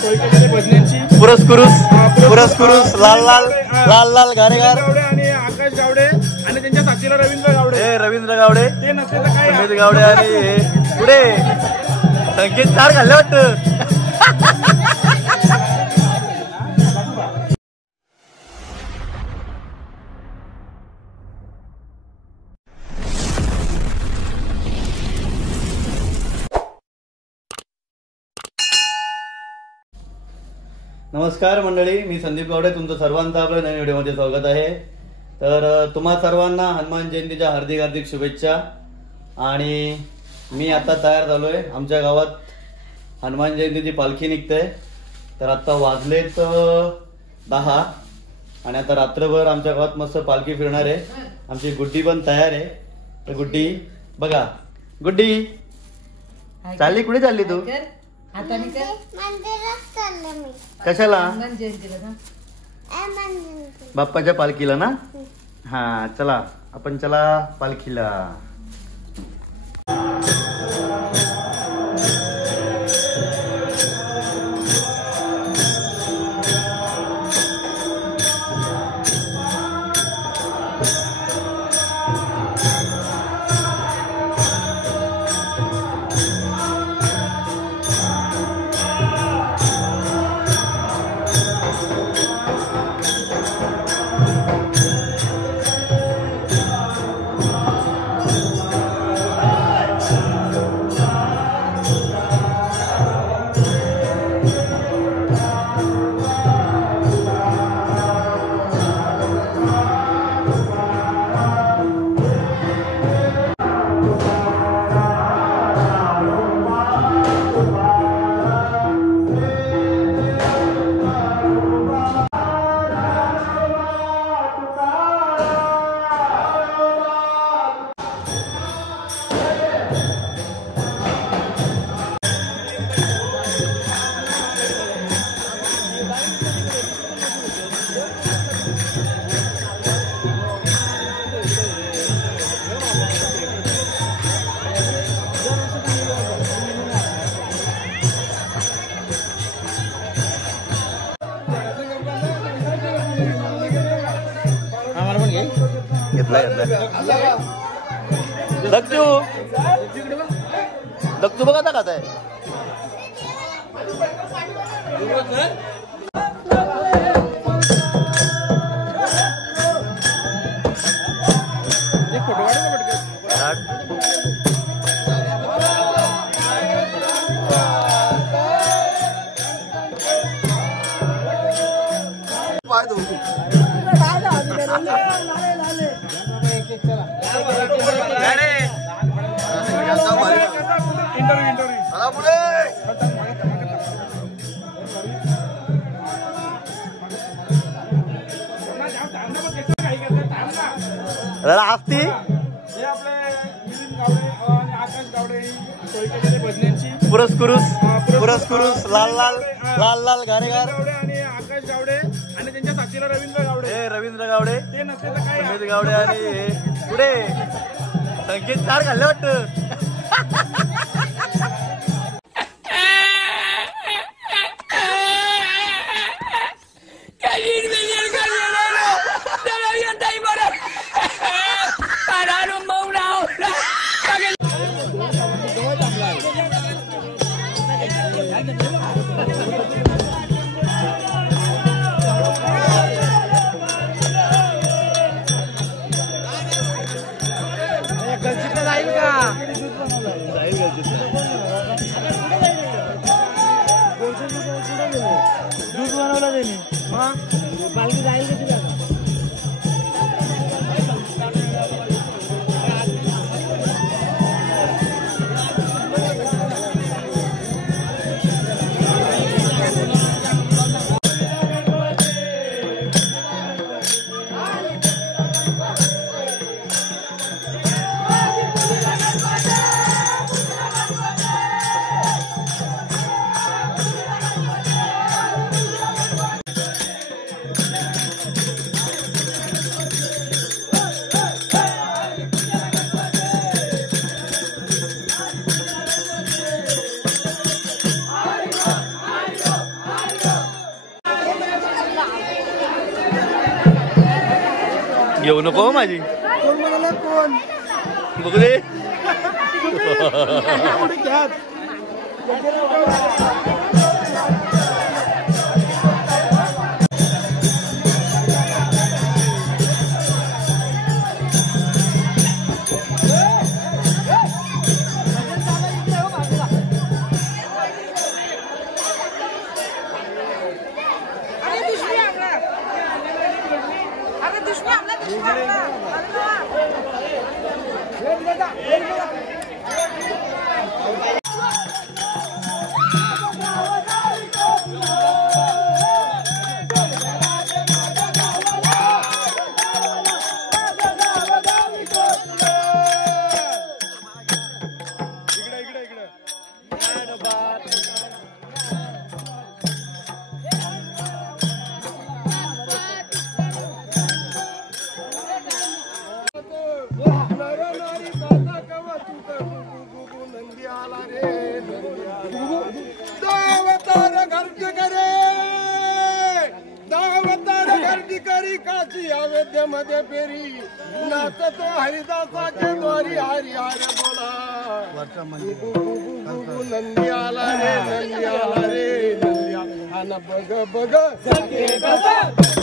सोय केलेली भजनांची. पुरस्कुरुस लाल लाल लाल लाल गारेगार आणि आकाश गावडे आणि त्यांच्या साथीला रवींद्र गावडे. ते नसते तर काय समीर गावडे आणि पुढे संकेत चार खाल्ले वाटतं. नमस्कार मंडळी, मी संदीप गावडे. तुमचं सर्वांचं आपल्या नवीन व्हिडिओमध्ये स्वागत आहे. तर तुम्हा सर्वांना हनुमान जयंतीच्या हार्दिक हार्दिक शुभेच्छा. आणि मी आता तयार झालोय. आमच्या गावात हनुमान जयंतीची पालखी निघते. तर आता वाजलेत 10 आणि आता रात्रभर आमच्या गावात मस्त पालखी फिरणार आहे. आमची गुड्डी पण तयार आहे. तर गुड्डी बघा, गुड्डी चालली, कुठे चालली तू? कशाला? बाप्पाच्या पालखीला ना. हा चला, आपण चला पालखीला. दक्तू बघा आता काय आकाश गावडे सोय केलेली भजनांची. पुरस्कुरुस लाल लाल लाल लाल गारेगार आणि आकाश गावडे आणि त्यांच्या साथीला रवींद्र गावडे. ते नसते तर काय समीर गावडे आणि पुढे संकेत चार खाल्ले वाटतं. दूध बनवला त्यांनी पालखी जाईल का तुला? येऊ नको माझी कोण म्हणाला कोण बघू दे मध्ये फेरी नाचतो हरिदासाच्या द्वारी हरी हर बोला नंदी आला रे नंदी आला रे नंदी आला बघ बघ